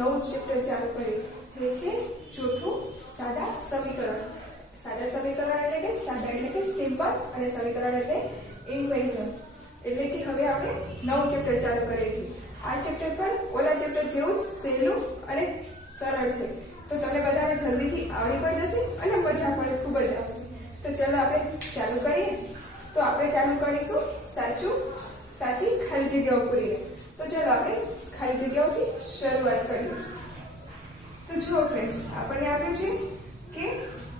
નવું ચેપ્ટર ચાલુ કર્યું જે છે ચોથું સાદા સમીકરણ. સાદા સમીકરણ એટલે કે સાદા એટલે કે સિમ્પલ અને સમીકરણ એટલે ઇક્વેશન. એટલે કે હવે આપણે નવું ચેપ્ટર ચાલુ કરીએ છીએ. આ ચેપ્ટર પર ઓલા ચેપ્ટર જેવું જ સહેલું અને સરળ છે. તો તમને બધાને જલ્દીથી આવડી પણ જશે અને મજા પણ ખૂબ જ આવશે. તો ચલો આપણે ચાલુ કરીએ. તો આપણે ચાલુ કરીશું સાચી ખાલી જગ્યાઓ પૂરીને. તો ચલો આપણે ખાલી જગ્યાઓથી શરૂઆત કરીએ. તો જુઓ ફ્રેન્ડ્સ, આપણને આપ્યું છે કે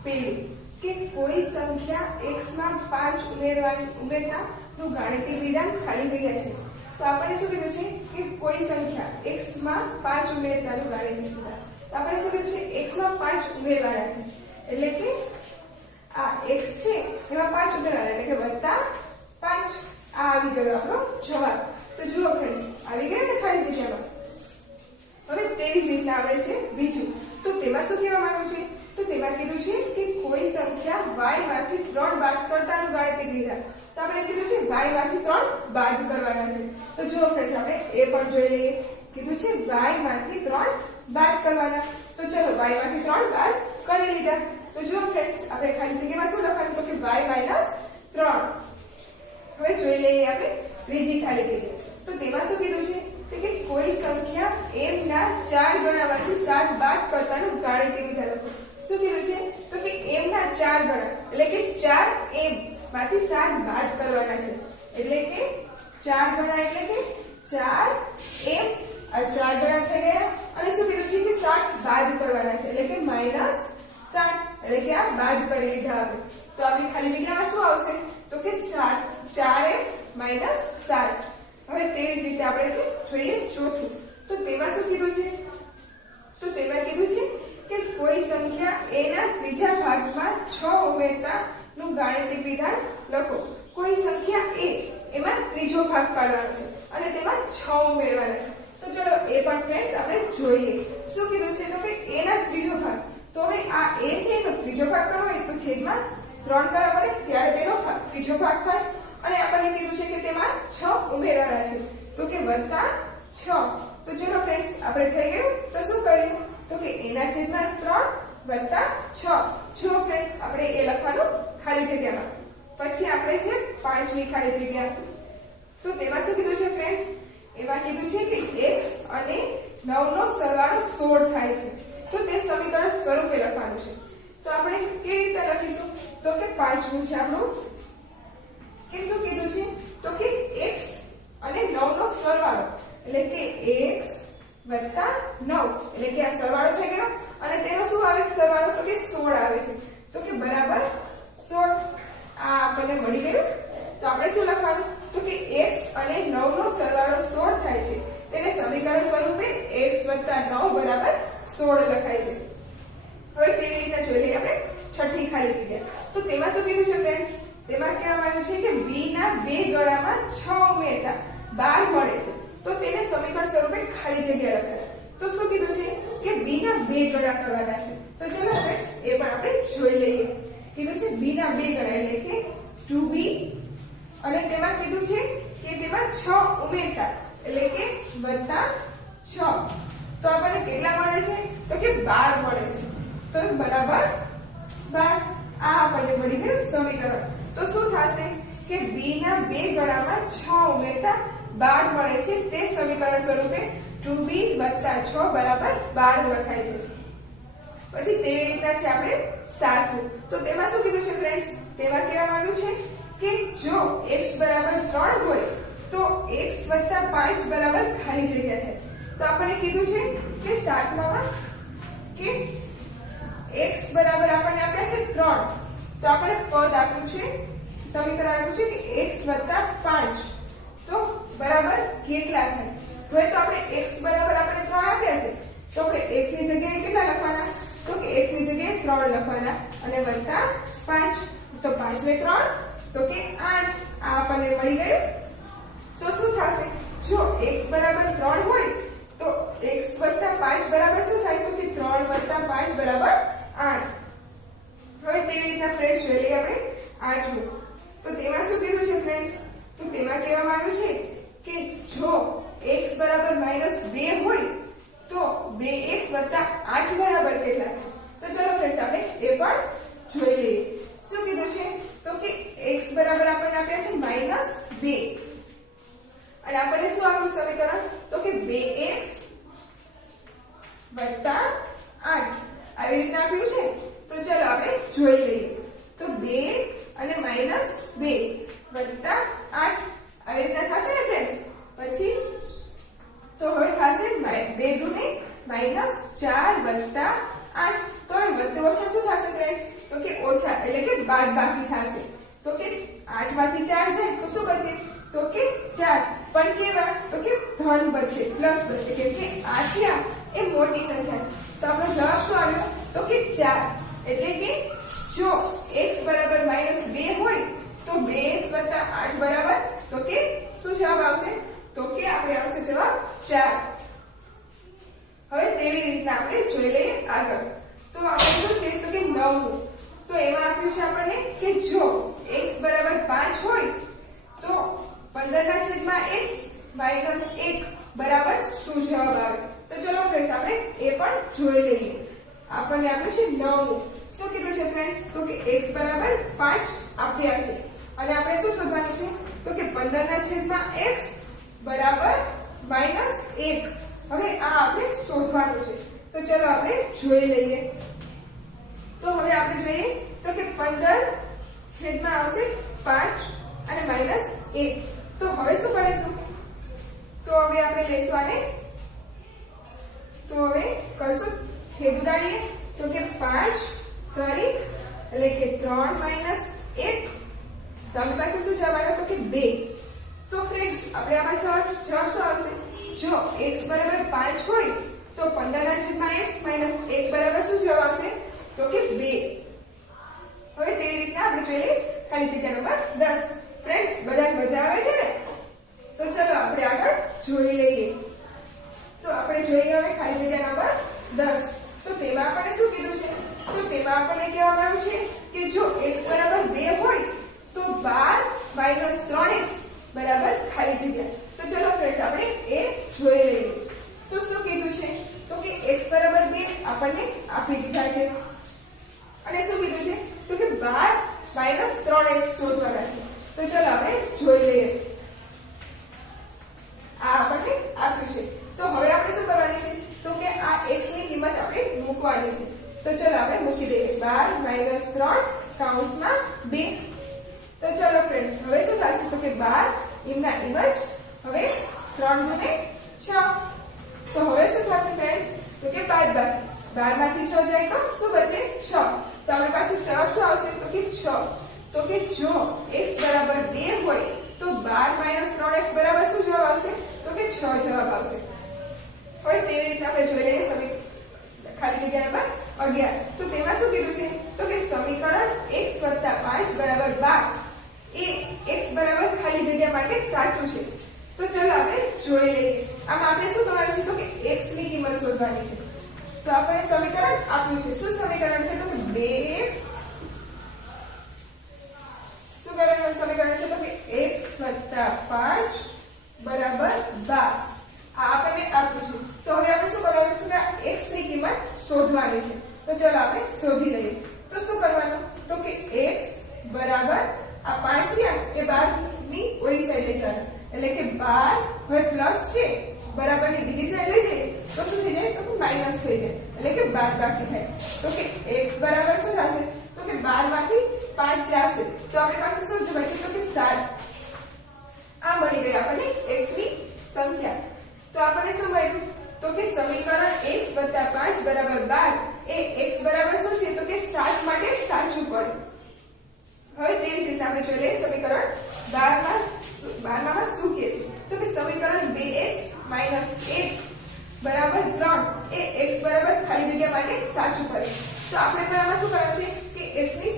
પેલું કે કોઈ સંખ્યા x માં 5 ઉમેરતાનું ગાણિતિક વિધાન ખાલી જગ્યા છે. તો આપણને શું કીધું છે કે કોઈ સંખ્યા x માં 5 ઉમેરતાનું ગાણિતિક વિધાન. તો આપણને શું કીધું છે x માં 5 ઉમેરવાના છે. એટલે કે આ x છે એમાં 5 ઉમેરવાના એટલે કે વત્તા 5. આ આવી ગયો આપણો જવાબ. તો જુઓ ફ્રેન્ડ્સ, આવી ગયા ને ખાલી જગ્યામાં. હવે તેવી જ રીતના આપણે છે બીજું. તો તેમાં શું કહેવામાં આવ્યું છે? તો તેમાં કીધું છે કે કોઈ સંખ્યા y માંથી 3 બાદ કરતાનું ગાણિતિક વિધાન. તો આપણે કીધું છે y માંથી 3 બાદ કરવાના છે. તો જુઓ ફ્રેન્ડ્સ, આપણે એ પણ જોઈ લઈએ. કીધું છે y માંથી 3 બાદ કરવાના. તો ચલો y માંથી 3 બાદ કરી લીધા. તો જુઓ ફ્રેન્ડ્સ, આપણે ખાલી જગ્યામાં શું લખવાનું? તો કે y - 3. હવે જોઈ લઈએ આપણે ત્રીજી ખાલી જગ્યા. તો તેમાં શું કીધું છે કે કોઈ સંખ્યા m ના 4 ગણામાંથી 7 બાદ કરતાનું ગાણિતિક વિધાન લખો. શું કીધું છે? તો કે m ના 4 ગણા એટલે કે 4m માંથી 7 બાદ કરવાના છે. એટલે કે 4 ગણા એટલે કે 4m. આ 4 ગણા થઈ ગયા. અને શું કીધું છે કે 7 બાદ કરવાના છે. એટલે કે -7. એટલે કે આ બાદ કરી લીધા. હવે તો આપણી ખાલી જગ્યામાં શું આવશે? તો કે 4m - 7. હવે તેવી જ રીતે આપણે છે જોઈએ ચોથું. તો તેમાં શું કીધું છે? તો તેમાં કીધું છે કે કોઈ સંખ્યા a ના ત્રીજા ભાગમાં 6 ઉમેરતાનું ગાણિતિક વિધાન લખો. કોઈ સંખ્યા a એમાં ત્રીજો ભાગ પાડવાનો છે અને તેમાં 6 ઉમેરવાના છે. તો ચલો એ પણ ફ્રેન્ડ્સ આપણે જોઈએ. શું કીધું છે? તો કે a ના ત્રીજો ભાગ. તો હવે આ a છે તો ત્રીજો ભાગ કરવો હોય તો છેદમાં 3 કરવા પડે ત્યારે તેનો ત્રીજો ભાગ થાય. અને આપણને કીધું છે કે તેમાં 6 ઉમેરવાના છે. તો કે +6. તો ચલો ફ્રેન્ડ્સ, આપણે થઈ ગયું. તો શું કર્યું? તો કે a ના છેદમાં 3 + 6. જો ફ્રેન્ડ્સ, આપણે એ લખવાનું ખાલી જગ્યામાં. પછી આપણે છે પાંચમી ખાલી જગ્યા. તો તેમાં શું કીધું છે ફ્રેન્ડ્સ? એમાં કીધું છે કે x અને 9 નો સરવાળો 16 થાય છે. તો તે સમીકરણ સ્વરૂપે લખવાનું છે. તો આપણે કેવી રીતે લખીશું? તો કે પાંચમું છે આપણું કે શું કીધું છે? તો કે x અને 9 નો સરવાળો એટલે કે x + 9 એટલે કે આ સરવાળો થઈ ગયો. અને તેનો શું આવે સરવાળો? તો કે 16 આવે છે. તો કે બરાબર 16. આ આપણને મળી ગયું. તો આપણે શું લખવાનું? તો કે x અને 9 નો સરવાળો 16 થાય છે. તેને સમીકરણ સ્વરૂપે x + 9 = 16 લખાય છે. હવે કેવી રીતના જોઈ લઈએ આપણે છઠ્ઠી ખાલી જગ્યા. તો તેમાં શું કીધું છે ફ્રેન્ડ્સ? તેમાં કહેવામાં આવ્યું છે કે b ના 2 ગણામાં 6 ઉમેરતા 12 મળે છે. તો તેને સમીકરણ સ્વરૂપે ખાલી જગ્યા લખાય. તો શું કીધું છે કે b ના 2 ગણા કરવાના છે. તો ચલો ફ્રેન્ડ્સ, એ પણ આપણે જોઈ લઈએ. કીધું છે b ના 2 ગણા એટલે કે 2b. અને તેમાં કીધું છે કે તેમાં 6 ઉમેરતા એટલે કે +6. તો આપણને કેટલા મળે છે? તો કે 12 મળે છે. તો બરાબર 12. આ આપણને મળી ગયું સમીકરણ. તો શું થશે કે b ના 2 ગણામાં 6 ઉમેરતા 12 મળે છે. તે સમીકરણ સ્વરૂપે 2b + 6 = 12 લખાય છે. પછી તેવી રીતના છે આપણે સાતમું. તો તેમાં શું કીધું છે ફ્રેન્ડ્સ? તેમાં કહેવામાં આવ્યું છે કે જો x = 3 હોય તો x + 5 = ખાલી જગ્યા થાય. તો આપણને કીધું છે કે સાતમામાં કે x બરાબર આપણને આપ્યા છે 3. તો આપણે પદ આપ્યું છે, સમીકરણ આપ્યું છે કે x + 5 તો બરાબર કેટલા થાય? હવે તો આપણે x બરાબર આપણે 3 આપ્યા છે. તો આપણે x ની જગ્યાએ કેટલા લખવાના? તો કે x ની જગ્યાએ 3 લખવાના અને +5. તો 5 ને 3 તો કે 8. આ આપણને મળી ગયું. તો શું થશે? જો x બરાબર 3 હોય તો x + 5 બરાબર શું થાય? તો કે 3 + 5 બરાબર 8. હવે તેવી રીતના ફ્રેન્ડ્સ જોઈ લઈએ આપણે આઠમું. તો તેમાં શું કીધું છે ફ્રેન્ડ્સ? તો તેમાં કહેવામાં આવ્યું છે કે જો x બરાબર -2 હોય તો 2 આપ્યા છે -2 અને આપણને શું આપ્યું સમીકરણ તો કે 2x + 8 આવી રીતના આપ્યું છે તો ચલો આપણે જોઈ લઈએ તો 2 અને -2 + 8 આવી રીતના થશે ને ફ્રેન્ડ્સ પછી તો હવે થશે 2 દુને -4 + 8 તો હવે વધુ ઓછા શું થશે ફ્રેન્ડ્સ તો કે ઓછા એટલે કે બાદબાકી થશે તો કે 8 માંથી 4 જાય તો શું બચે તો કે 4 પણ કેવા તો કે ધન બચશે પ્લસ બચશે કેમ કે 8 થયા એ મોટી સંખ્યા છે તો આપણો જવાબ શું આવ્યો તો કે 4 એટલે કે જો x બરાબર -2 હોય તો 2x + 8 બરાબર તો કે શું જવાબ આવશે તો કે આપણે આવશે જવાબ 4 હવે તેવી રીતના આપણે જોઈ લઈએ આગળ તો આપણે શું છે તો કે 9 તો એમાં આપ્યું છે આપણને કે જો x બરાબર 5 હોય તો 15/x - 1 બરાબર શું જવાબ આવે તો ચલો ફ્રેન્ડ્સ આપણે એ પણ જોઈ લઈએ આપણને આપ્યું છે 9 શું કીધું છે ફ્રેન્ડ્સ તો કે x બરાબર 5 આપ્યા છે અને આપણે શું શોધવાનું છે તો કે 15/x બરાબર -1 હવે આ આપણે શોધવાનું છે તો ચલો આપણે જોઈ લઈએ તો હવે આપણે જોઈએ તો કે 15 આવશે 5 અને -1 તો હવે શું કરીશું તો હવે આપણે લઈશું આને તો હવે કરશું છેદ ઉડાડીએ તો કે 5 3 એટલે કે 3 - 1 તો આપણી પાસે શું જવાબ આવ્યો તો કે 2 તો ફ્રેન્ડ્સ આપણે આમાં જવાબ શું આવશે જો x બરાબર 5 હોય તો 15/x - 1 બરાબર શું જવાબ આવશે તો કે 2 હવે તે રીતના આપણે જોઈએ ખાલી જગ્યા નંબર 10 ફ્રેન્ડ્સ બધાને મજા આવે છે ને તો ચલો આપણે આગળ જોઈ લઈએ તો આપણે જોઈએ હવે ખાલી જગ્યા નંબર 10 તો તેમાં આપણને શું કીધું છે તો તેમાં આપણને કહેવામાં આવ્યું છે કે જો x બરાબર 2 હોય તો 12 - 3x બરાબર ખાલી જગ્યા તો ચલો ફ્રેન્ડ્સ આપણે એ જોઈ લઈએ તો શું કીધું છે તો કે x બરાબર 2 આપણને આપી દીધા છે અને શું કીધું છે તો કે 12 - 3x શોધવાના છે તો ચલો આપણે જોઈ લઈએ આ આપણને આપ્યું છે તો હવે આપણે શું કરવાની છે તો કે આ x ની કિંમત આપણે મૂકવાની છે તો ચલો આપણે મૂકી દઈએ 12 - 3 કૌંસમાં 2 તો ચલો ફ્રેન્ડ્સ હવે શું થશે તો કે 12 એમના એમ જ હવે 3 દુને 6 તો હવે શું થશે ફ્રેન્ડ્સ તો કે બાદબાકી 12 માંથી 6 જાય તો શું બચે 6 તો આપણી પાસે જવાબ શું આવશે તો કે 6 તો કે જો x બરાબર 2 હોય તો 12 - 3x બરાબર શું જવાબ આવશે તો કે 6 જવાબ આવશે હવે તેવી રીતે આપણે જોઈ લઈએ ખાલી જગ્યા નંબર 11 તો તેમાં શું કીધું છે તો કે સમીકરણ x + 5 બરાબર 12 એ x બરાબર ખાલી જગ્યા માટે સાચું છે તો ચલો આપણે જોઈ લઈએ આમાં આપણે શું કરવાનું છે તો કે x ની કિંમત શોધવાની છે તો આપણે સમીકરણ આપ્યું છે શું સમીકરણ છે તો કે 2x શું કરવાનું સમીકરણ છે તો કે x + 5 બરાબર 12 આ આપણને આપ્યું છે તો હવે આપણે શું કરવાનું છે કે x ની કિંમત શોધવાની છે તો ચલો આપણે શોધી લઈએ તો શું કરવાનું તો કે x બરાબર આ 5 રહ્યા એ 12 ની ઓલી સાઈડ લઈ જવાના એટલે કે 12 હવે પ્લસ છે બરાબર ની બીજી સાઈડ લઈ જઈએ તો શું થઈ જાય તો કે માઈનસ થઈ જાય એટલે કે બાદબાકી થાય તો કે x બરાબર શું થશે તો કે 12 માંથી 5 જશે તો આપણી પાસે શું બચે તો કે 7 આ મળી ગઈ આપણને x ની સંખ્યા તો આપણને શું મળ્યું તો કે સમીકરણ x + 5 બરાબર 12 એ x બરાબર શું છે તો કે 7 માટે સાચું પડે હવે તેવી જ રીતે આપણે જોઈ લઈએ સમીકરણ 12 માં શું કહે છે તો કે સમીકરણ 2x - 1 બરાબર 3 એ x બરાબર ખાલી જગ્યા માટે સાચું પડે તો આપણે પણ આમાં શું કરવાનું છે કે x ની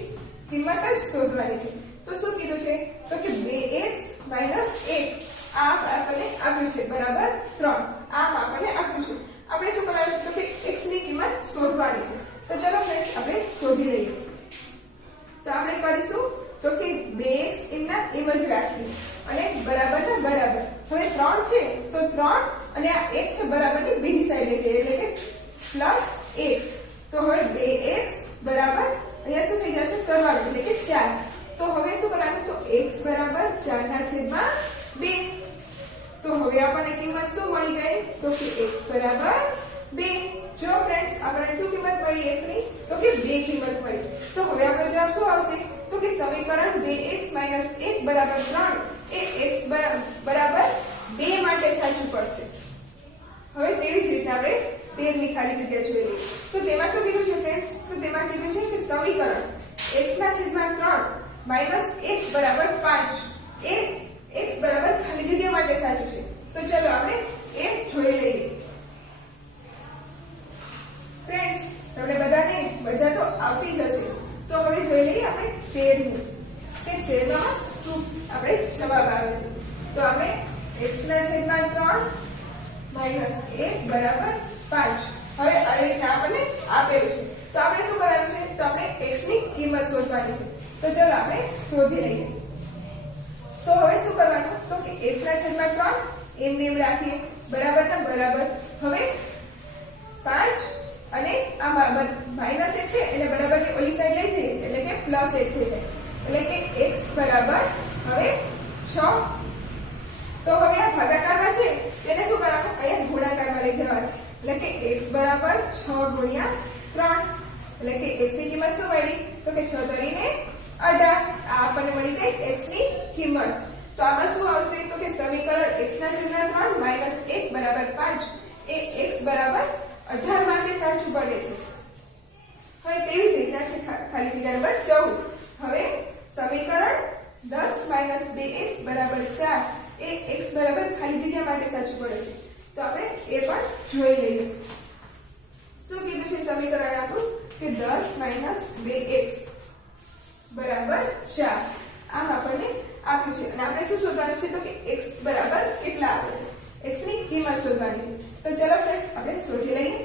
કિંમત જ શોધવાની છે તો શું કીધું છે તો કે 2x - 1 આ આપણને આપ્યું છે બરાબર 3 આમ આપણને આપ્યું છે આપણે શું કરવાનું છે તો કે x ની કિંમત શોધવાની છે તો ચલો ફ્રેન્ડ્સ આપણે શોધી લઈએ તો આપણે કરીશું તો કે 2x એમના એમ જ રાખીએ અને બરાબર ના બરાબર હવે 3 છે તો 3 અને આ 1 છે બરાબરની બીજી સાઈડ લઈ જઈએ એટલે કે +1 તો હવે 2x બરાબર અહીંયા શું થઈ જશે સરવાળો એટલે કે 4 તો તો હવે શું કરવાનું તો x બરાબર 4/2 તો હવે આપણને કિંમત શું મળી ગઈ તો કે x બરાબર 2 જો ફ્રેન્ડ્સ આપણે શું કિંમત મળી x ની તો કે 2 કિંમત મળી તો હવે આપણો જવાબ શું આવશે તો કે સમીકરણ 2x 1 3 એ x બરાબર 2 માટે સાચું પડશે હવે તેવી જ રીતે આપણે 13 ની ખાલી જગ્યા જોઈ લઈએ તો તેમાં શું કીધું છે ફ્રેન્ડ્સ તો તેમાં કીધું છે કે સમીકરણ x/3 - 1 = 5 એ x બરાબર ખાલી જગ્યા માટે સાચું છે તો ચલો આપણે એ જોઈ લઈએ ફ્રેન્ડ્સ તમને બધાને મજા તો આવતી જ હશે તો હવે જોઈ લઈએ આપણે 13 કે 13 માં શું આપણે જવાબ આવે છે તો આપણે x/3 - 1 = 5 હવે આવી રીતે આપણને આપેલું છે તો આપણે શું કરવાનું છે તો આપણે x ની કિંમત શોધવાની છે તો ચલો આપણે શોધી લઈએ તો હવે શું કરવાનું તો કે x/3 એમને એમ રાખીએ બરાબર ના બરાબર હવે 5 અને આ માઈનસ 1 છે એટલે બરાબર ની ઓલી સાઈડ લઈ જઈએ એટલે કે +1 થઈ જાય એટલે કે x બરાબર હવે 6 તો હવે આ ભાગાકારમાં છે તેને શું કરવાનું અહીંયા ગુણાકારમાં લઈ જવાનું એટલે કે x બરાબર 6 × 3 એટલે કે x ની કિંમત શું મળી તો કે 6 × 18 આ આપણને મળી ગઈ x ની કિંમત તો આમાં શું આવશે તો કે સમીકરણ x/3 - 1 = 5 એ x બરાબર 18 માટે સાચું પડે છે હવે તેવી જ રીતના છે ખાલી જગ્યા નંબર 14 હવે સમીકરણ 10 - 2x = 4 એ x બરાબર ખાલી જગ્યા માટે સાચું પડે છે તો આપણે એ પણ જોઈ લઈએ શું કીધું છે સમીકરણ આપણું કે 10 - 2x બરાબર 4 આમ આપણને આપ્યું છે અને આપણે શું શોધવાનું છે તો કે x બરાબર કેટલા આવે છે x ની કિંમત શોધવાની છે તો ચલો ફ્રેન્ડ્સ આપણે શોધી લઈએ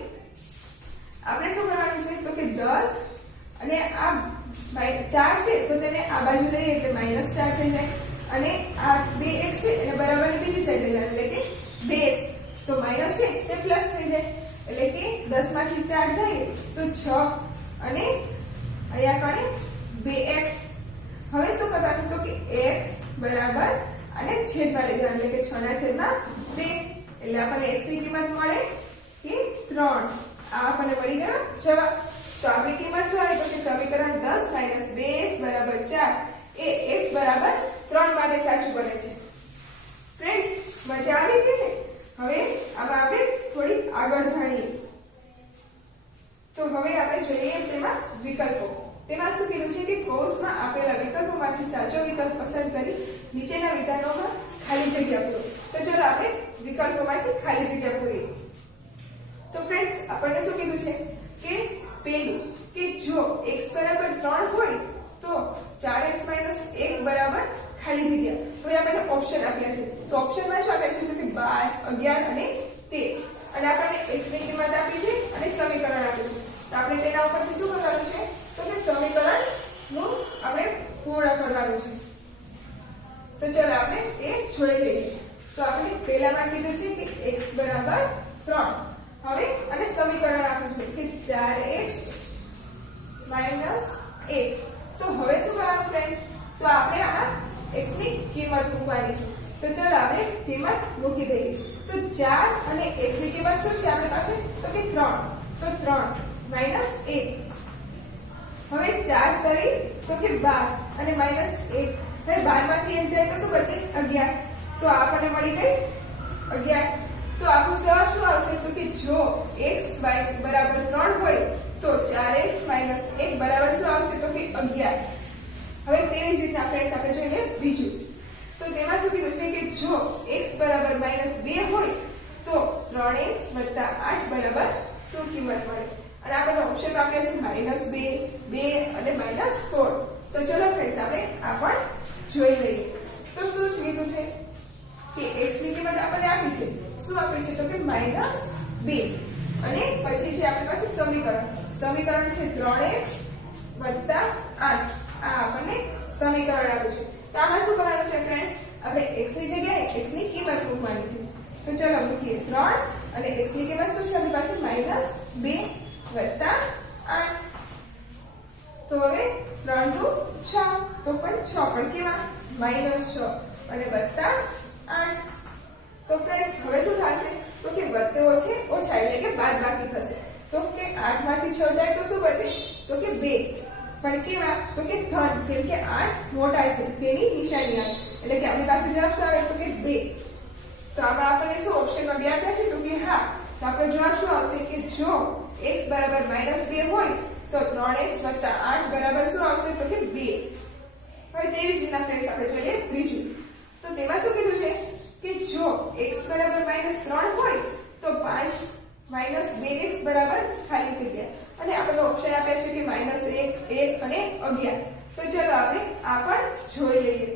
આપણે શું કરવાનું છે તો કે 10 અને આ 4 છે તો તેને આ બાજુ લઈએ એટલે -4 થઈ જાય અને આ 2x છે એટલે બરાબર બીજી સાઈડ લઈ જાય એટલે કે 2x તો માઈનસ છે તે પ્લસ થઈ જાય એટલે કે 10 માંથી 4 જાય તો 6 અને અહીંયા કણે 2x હવે શું કરવાનું તો કે x બરાબર અને છેદમાં લઈ જવાનું એટલે કે 6/2 એટલે આપણને x ની કિંમત મળે કે 3 આ આપણને મળી ગયો જવાબ તો આપણી કિંમત શું આવી તો કે સમીકરણ 10 - 2x બરાબર 4 એ x બરાબર 3 માટે સાચું બને છે ફ્રેન્ડ્સ મજા આવી કે ને હવે આમાં આપણે થોડી આગળ જાણીએ તો હવે આપણે જોઈએ તેમાં વિકલ્પો તેમાં શું કીધું છે કે કૌંસમાં આપેલા વિકલ્પોમાંથી સાચો વિકલ્પ પસંદ કરી નીચેના વિધાનોમાં ખાલી જગ્યા પૂરો તો ચલો આપણે વિકલ્પોમાંથી ખાલી જગ્યા પૂરીએ તો ફ્રેન્ડ્સ આપણને શું કીધું છે કે પહેલું કે જો x બરાબર 3 હોય તો 4x - 1 બરાબર ખાલી જગ્યા હવે આપણને ઓપ્શન આપ્યા છે તો ઓપ્શનમાં શું આપ્યા છે તો કે 12 11 અને 13 અને આપણને x ની કિંમત આપી છે અને સમીકરણ આપ્યું છે તો આપણે તેના ઉપરથી શું કરવાનું છે તો કે સમીકરણ નું આપણે પૂર્ણ કરવાનું છે તો ચલો આપણે એ જોઈ લઈએ તો આપણે પહેલામાં કીધું છે કે x બરાબર 3 હવે અને સમીકરણ આપ્યું છે કે 4x - 1 તો હવે શું કરવાનું ફ્રેન્ડ્સ તો આપણે આમાં x ની કિંમત મૂકવાની છે તો ચલો આપણે કિંમત મૂકી દઈએ તો 4 અને x ની કિંમત શું છે આપણી પાસે તો કે 3 તો 3 - 1 હવે 4 કરી તો કે 12 અને -1 હવે 12 માંથી 1 જાય તો શું બચે 11 તો આપણને મળી ગઈ 11 તો આપણું જવાબ શું આવશે તો કે જો x બરાબર 3 હોય તો 4x - 1 બરાબર શું આવશે તો કે 11 હવે તેવી જ રીતના ફ્રેન્ડ્સ આપણે જોઈએ બીજું તો તેમાં શું કીધું છે કે જો x બરાબર -2 હોય તો 3x + 8 બરાબર શું કિંમત મળે અને આપણે ઓપ્શન આપ્યા છે -2 2 અને -16 તો ચલો ફ્રેન્ડ્સ આપણે આ પણ જોઈ લઈએ તો શું કીધું છે કે x ની કિંમત આપણને આપી છે શું આપ્યું છે તો કે -2 અને પછી છે આપણી પાસે સમીકરણ છે 3x + 8 આ આપણને સમીકરણ આપ્યું છે તો આમાં શું કરવાનું છે ફ્રેન્ડ્સ આપણે x ની જગ્યાએ x ની કિંમત મૂકવાની છે તો ચલો મૂકીએ 3 અને x ની કિંમત શું છે આપણી પાસે -2 + 8 તો હવે 3 દુ 6, તો પણ 6 પણ કેવા -6 અને વત્તા 8. તો ફ્રેન્ડ્સ હવે શું થશે તો કે વત્તે ઓછે ઓછા એટલે કે બાદબાકી થશે. તો કે 8 માંથી 6 જાય તો શું બચે તો કે 2, પણ કેવા તો કે ધન, કેમ કે 8 મોટા છે તેની નિશાની આવે એટલે કે આપણી પાસે જવાબ શું આવે તો કે 2. તો આમાં આપણને શું ઓપ્શનમાં 2 આપ્યા છે તો કે હા. તો આપણો જવાબ શું આવશે કે જો x બરાબર -2 હોય તો 3x + 8 બરાબર શું આવશે તો કે 2. હવે તેવી જ રીતના ફ્રેન્ડ્સ આપણે જોઈએ ત્રીજું. તો તેમાં શું કીધું છે કે જો x બરાબર -3 હોય તો 5 2x બરાબર ખાલી જગ્યા, અને આપણને ઓપ્શન આપ્યા છે કે -1, 1 અને 11. તો ચલો આપણે આ પણ જોઈ લઈએ.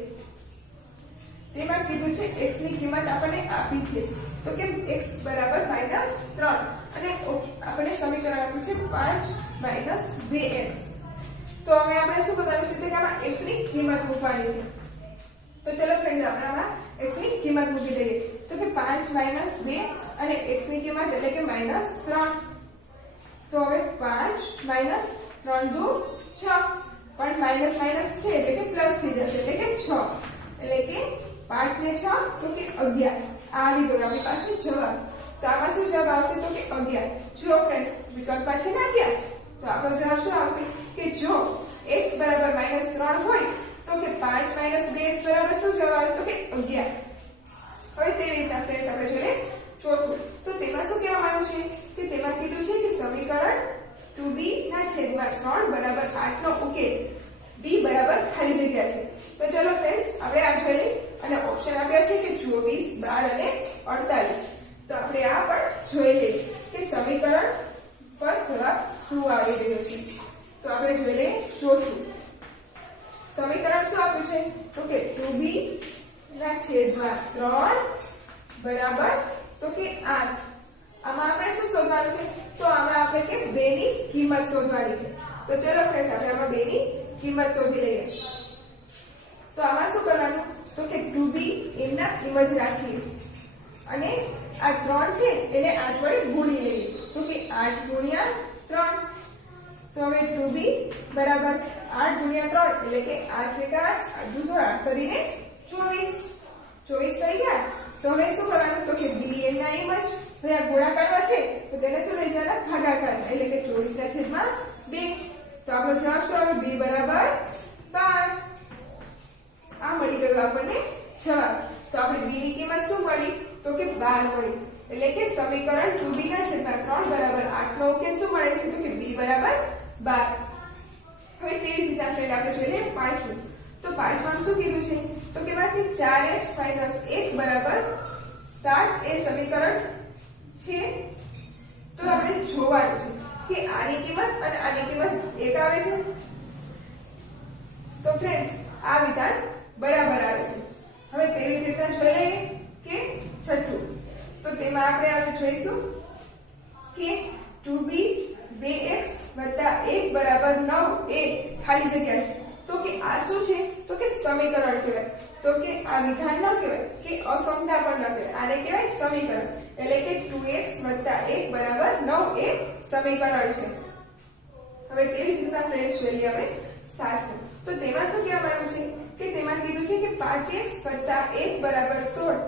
તેમાં કીધું છે x ની કિંમત આપણને આપી છે તો કે x બરાબર -3 અને આપણને સમીકરણ આપ્યું છે 5 2x. તો હવે આપણે શું કરવાનું છે કે આમાં x ની કિંમત મૂકવાની છે. તો ચલો ફ્રેન્ડ આપણે આમાં x ની કિંમત મૂકી દઈએ. તો કે 5 - 2 અને x ની કિંમત એટલે કે -3. તો હવે 5 - 3 દુ 6, પણ માઈનસ માઈનસ છે એટલે કે પ્લસ થઈ જશે એટલે કે 6, એટલે કે 5 ને 6 તો કે 11. આવી ગયો આપણી પાસે જવાબ. તો આમાં શું જવાબ આવશે તો કે 11. જો ફ્રેન્ડ્સ વિકલ્પ પાછળ નાખ્યા તો આપણો જવાબ શું આવશે કે જો x બરાબર -3 હોય તો કે 5 - 2x બરાબર શું જવાબ આવે તો કે 11. હવે તે રીતના ફ્રેન્ડ્સ આપણે જોઈએ ચોથું. તો તેમાં શું કહેવામાં આવ્યું છે કે તેમાં કીધું છે કે સમીકરણ 2b ના છેદમાં 3 બરાબર 8 નો ઉકેલ b બરાબર ખાલી જગ્યા છે. તો ચલો ફ્રેન્ડ્સ આપણે આ જોઈ લઈએ અને ઓપ્શન આપ્યા છે કે 24, 12 અને 48. તો આપણે આ પણ જોઈ લઈએ કે સમીકરણ પર જવાબ શું આવી રહ્યો છે. તો આપણે જોઈ લઈએ ચોથું. સમીકરણ શું આપ્યું છે તો કે 2b ના છેદમાં 3 બરાબર તો કે 8. આમાં આપણે શું શોધવાનું છે તો આમાં આપણે કે 2 ની કિંમત શોધવાની છે. તો ચલો ફ્રેન્ડ્સ આપણે આમાં 2 ની કિંમત શોધી લઈએ. તો આમાં શું કરવાનું તો કે 2b એમના કિંમત રાખીએ અને આ 3 છે એને 8 વડે ગુણી લેવી. તો કે 8 ગુણ્યા 3. તો હવે 2b બરાબર 8 ગુણ્યા 3 એટલે કે 8 * 8 = 8 કરીને 24 થઈ ગયા. તો હવે શું કરવાનું તો કે b એના એમ જ હવે આ ગુણાકારમાં છે તો તેને શું લઈ જવાના ભાગાકારમાં એટલે કે 24/2. તો આપણો જવાબ શું આવે b બરાબર 12. આ મળી ગયો આપણને જવાબ. તો આપણે b ની કિંમત શું મળી તો કે 12 મળી. એટલે કે સમીકરણ 2b ના છેદમાં 3 બરાબર 8 નો ઉકેલ શું મળે છે તો કે b બરાબર 12. હવે તેવી જ રીતે આપણે જોઈએ પાંચમું. તો પાંચમામાં શું કીધું છે તો કે માંથી 4x - 1 બરાબર 7 એ સમીકરણ છે. તો આપણે જોવાનું છે કે આની કિંમત અને આની કિંમત એક આવે છે. તો ફ્રેન્ડ્સ આ વિધાન બરાબર આવે છે. હવે તેવી જ રીતે જોઈ લઈએ કે છઠ્ઠું. તો તેમાં આપણે આજે જોઈશું કે 2b 2x + 1 બરાબર 9 એ ખાલી જગ્યા છે. તો કે આ શું છે તો કે સમીકરણ કહેવાય. તો કે આ વિધાન ન કહેવાય કે અસમતા પણ ન કહેવાય, આને કહેવાય સમીકરણ. એટલે કે 2x + 1 બરાબર 9 એ સમીકરણ છે. હવે તેવી જ રીતના ફ્રેન્ડ્સ જોઈએ આપણે સાતમું. તો તેમાં શું કહેવામાં આવ્યું છે કે તેમાં કીધું છે કે 5x + 1 બરાબર 16.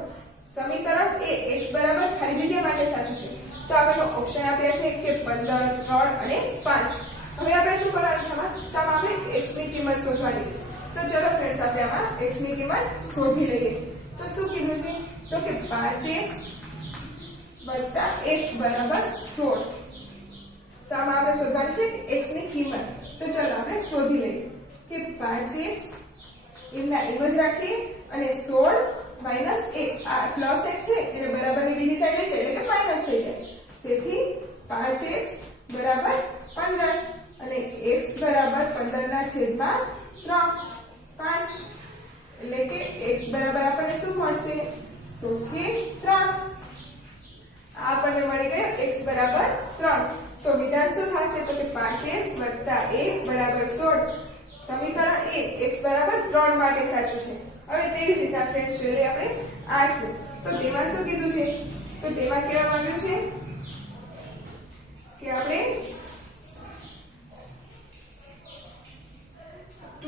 સમીકરણ એ x બરાબર ખાલી જગ્યા માટે સાચું છે. તો આપણને ઓપ્શન આપ્યા છે કે 15, 3 અને 5. હવે આપણે શું કરવાનું છે આમાં તો આપણે x ની કિંમત શોધવાની છે. તો ચલો ફ્રેન્ડ્સ આપણે આમાં x ની કિંમત શોધી લઈએ. તો શું કીધું છે તો કે 5x + 1 બરાબર 16. તો આમાં આપણે શોધવાની છે x ની કિંમત. તો ચલો આપણે શોધી લઈએ કે 5x એમના એમ જ રાખીએ અને 16 - 1 આ પ્લસ x છે એટલે બરાબરની બીજી સાઈડ લઈ જાય એટલે કે માઈનસ થઈ જાય. તેથી 5x બરાબર 15 અને x બરાબર 15 ના છેદમાં 3 5. એટલે કે x બરાબર આપણને શું મળશે તો કે 3. આપણને મળી ગયો x બરાબર 3. તો વિધાન શું થશે તો કે 5x + 1 બરાબર 16. સમીકરણ એ x બરાબર 3 માટે સાચું છે. હવે તેવી રીતે ફ્રેન્ડ્સ જોઈએ આપણે 8. તો તેમાં શું કીધું છે તો તેમાં કહેવામાં આવ્યું છે કે આપણે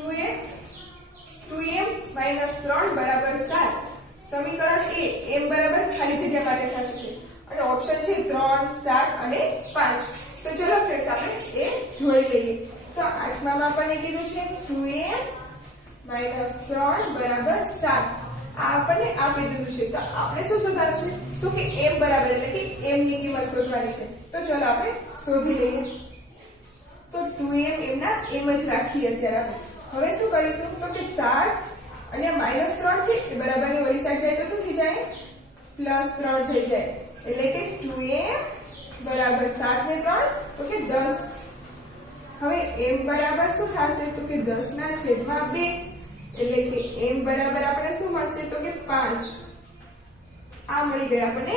2m - 3 બરાબર 7. સમીકરણ એ m બરાબર ખાલી જગ્યા માટે સાચું છે અને ઓપ્શન છે 3 7 અને 5. તો ચલો ફ્રેન્ડ્સ આપણે એ જોઈ લઈએ. તો 8મા માં આપણને કીધું છે 2m - 3 બરાબર 7. આ આપણને આપી દીધું છે. તો આપણે શું શોધવાનું છે? તો કે m બરાબર એટલે કે m ની કિંમત શોધવાની છે. તો ચલો આપણે શોધી લઈએ. તો 2m એમના એમ જ રાખીએ અત્યારે આપણે. હવે શું કરીશું? તો કે 7 અને -3 છે એ બરાબરની ઓલી સાઈડ જાય તો શું થઈ જાય? +3 થઈ જાય. એટલે કે 2m બરાબર 7 ને 3 તો કે 10. હવે m બરાબર શું થશે? તો કે 10/2. એટલે કે m બરાબર આપણે શું મળશે? તો કે 5. આ મળી ગઈ આપણને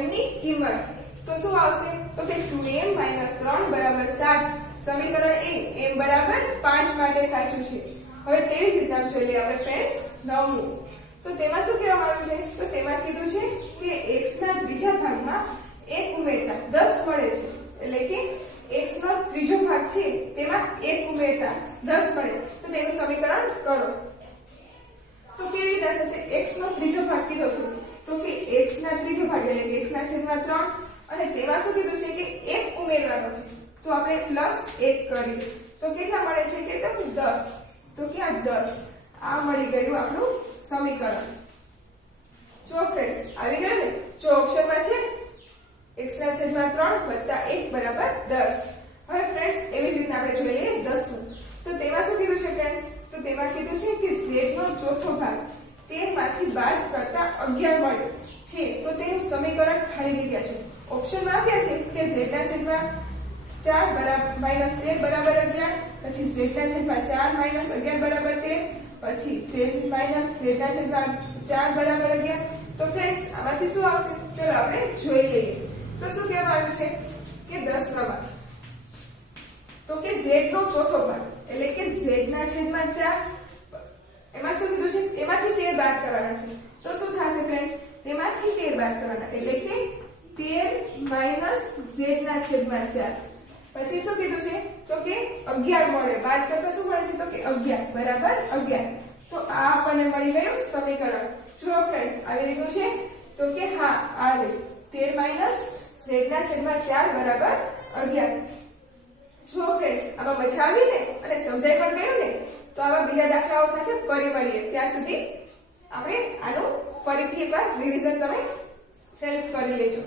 m ની કિંમત. તો શું આવશે? તો કે 2m - 3 બરાબર 7. સમીકરણ એ m બરાબર 5 માટે સાચું છે. હવે તેવી જ રીતના જોઈ લઈએ આપણે ફ્રેન્ડ્સ 9મું. તો તેમાં શું કહેવામાં આવ્યું છે? તો તેમાં કીધું છે કે x ના ત્રીજા ભાગમાં 1 ઉમેરતા 10 મળે છે. એટલે કે x નો ત્રીજો ભાગ છે તેમાં 1 ઉમેરતા 10 મળે. તો તેનું સમીકરણ કરો. તો કેવી રીતે થશે? x નો ત્રીજો ભાગ કીધો છે તો કે x ના ત્રીજો ભાગ એટલે કે x ના છેદમાં 3 અને તેમાં શું કીધું છે કે 1 ઉમેરવાનો છે. તો આપણે +1 કરીએ તો કેટલા મળે છે? કે 10. તો કે આ 10 આ મળી ગયું આપણું સમીકરણ. જો ફ્રેન્ડ્સ આવી ગયું ને? જો ઓપ્શનમાં છે x ના છેદમાં 3 + 1 બરાબર 10. હવે ફ્રેન્ડ્સ એવી જ રીતે આપણે જોઈ લઈએ 10મું. તો તેમાં શું કીધું છે ફ્રેન્ડ્સ? તો તેમાં કીધું છે કે z નો ચોથો ભાગ 13 માંથી બાદ કરતા 11 મળે છે. તો તેનું સમીકરણ ખાલી જગ્યા છે. ઓપ્શનમાં આપ્યા છે કે z ના છેદમાં 4 બરાબર -13 બરાબર 11. પછી z ના છેદમાં 4 - 11 બરાબર 13. પછી 13 - z ના છેદમાં 4 બરાબર 11. તો ફ્રેન્ડ્સ આમાંથી શું આવશે? ચલો આપણે જોઈ લઈએ. તો શું કહેવામાં આવ્યું છે કે 10માં તો કે z નો ચોથો ભાગ એટલે કે z ના છેદમાં 4 એમાં શું કીધું છે? તેમાંથી 13 બાદ કરવાના છે. તો શું થશે ફ્રેન્ડ્સ? તેમાંથી 13 બાદ કરવાના એટલે કે 13 - z ના છેદમાં 4. પછી શું કીધું છે? તો કે 11 મળે. બાદ કરતા શું મળે છે? તો કે 11 બરાબર 11. તો આ આપણને મળી ગયું સમીકરણ. જો ફ્રેન્ડ્સ આવી રીતનું છે તો કે હા આવે 13 - z ના છેદમાં 4 બરાબર 11. જો ફ્રેન્ડ્સ આમાં મજા આવી ને અને સમજાઈ પણ ગયું ને? તો આવા બીજા દાખલાઓ સાથે ફરી મળીએ. ત્યાં સુધી આપણે આનું ફરીથી એકવાર રિવિઝન તમે હેલ્પ કરી લેજો.